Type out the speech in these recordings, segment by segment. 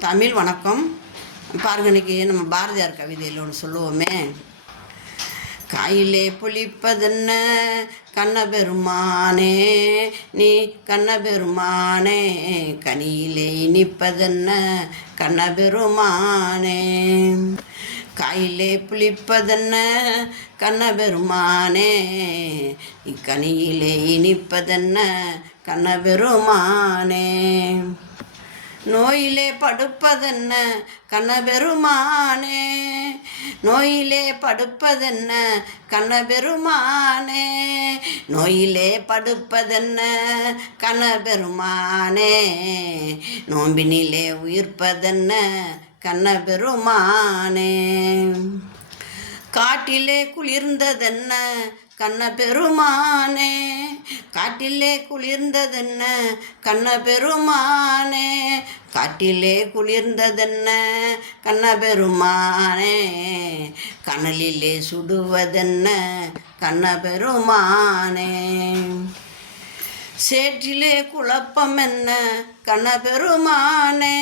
தமிழ் வணக்கம். பாருங்க இன்னைக்கு நம்ம பாரதியார் கவிதையில் ஒன்று சொல்லுவோமே. காயிலே புளிப்பதென்ன? கண்ணபெருமானே நீ கண்ணபெருமானே. கனியிலே இனிப்பதென்ன? கண்ணபெருமானே. காயிலே புளிப்பதென்ன? கண்ணபெருமானே நீ கனியிலே இனிப்பதென்ன? கண்ணபெருமானே. நோயிலே படுப்பதென்ன? கண்ணபெருமானே. நோயிலே படுப்பதென்ன? கண்ணபெருமானே. நோயிலே படுப்பதென்ன? கண்ணபெருமானே. நோம்பினிலே உயிர்ப்பதென்ன? கண்ணபெருமானே. காட்டிலே குளிர்ந்ததென்ன? கண்ண பெருமானே காட்டிலே குளிர்ந்ததென்ன? கண்ண பெருமானே காட்டிலே குளிர்ந்ததென்ன? கண்ண பெருமானே கனலிலே சுடுவதென்ன? கண்ண பெருமானே சேற்றிலே குழப்பம் என்ன கண்ண பெருமானே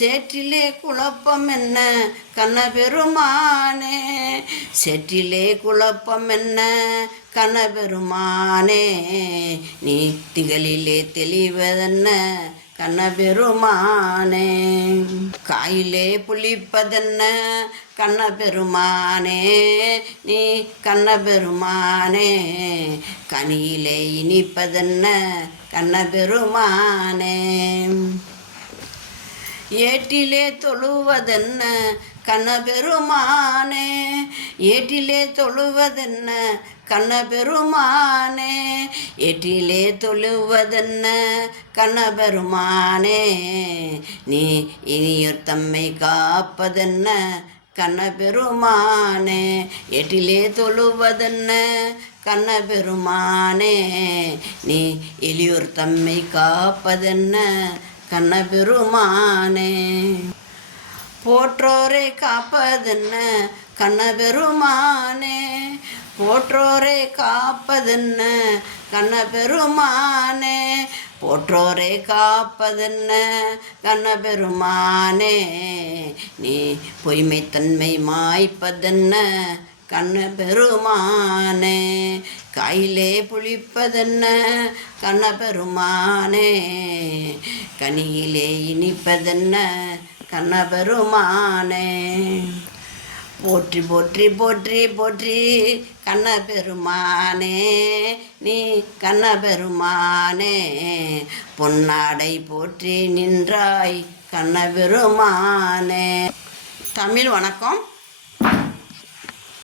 சேற்றிலே குழப்பம் என்ன? கண்ணபெருமானே. சேற்றிலே குழப்பம் என்ன? கண்ணபெருமானே. நீ திகழிலே தெளிவதென்ன? கண்ணபெருமானே. காயிலே புளிப்பதென்ன? கண்ணபெருமானே. நீ கண்ணபெருமானே. கனியிலே இனிப்பதென்ன? கண்ணபெருமானே. ஏட்டிலே தொழுவதென்ன கண்ணபெருமானே? ஏட்டிலே தொழுவதென்ன கண்ணபெருமானே? ஏட்டிலே தொழுவதென்ன கண்ணபெருமானே? நீ இனியோர் தம்மை காப்பதென்ன கண்ணபெருமானே? எட்டிலே தொழுவதென்ன கண்ணபெருமானே? நீ எளியோர் தம்மை காப்பதென்ன கண்ணபெருமானே போற்றோரை காப்பதென்ன? கண்ணபெருமானே போற்றோரை காப்பதென்ன? கண்ணபெருமானே போற்றோரை காப்பதென்ன? கண்ணபெருமானே நீ பொய்மைத்தன்மை மாய்ப்பதென்ன? கண்ணபெருமானே கையிலே புளிப்பதென்ன? கண்ணபெருமானே கனியிலே இனிப்பதென்ன? கண்ணபெருமானே. போற்றி போற்றி போற்றி போற்றி கண்ணபெருமானே. நீ கண்ணபெருமானே. பொன்னாடை போற்றி நின்றாய் கண்ணபெருமானே. தமிழ் வணக்கம்.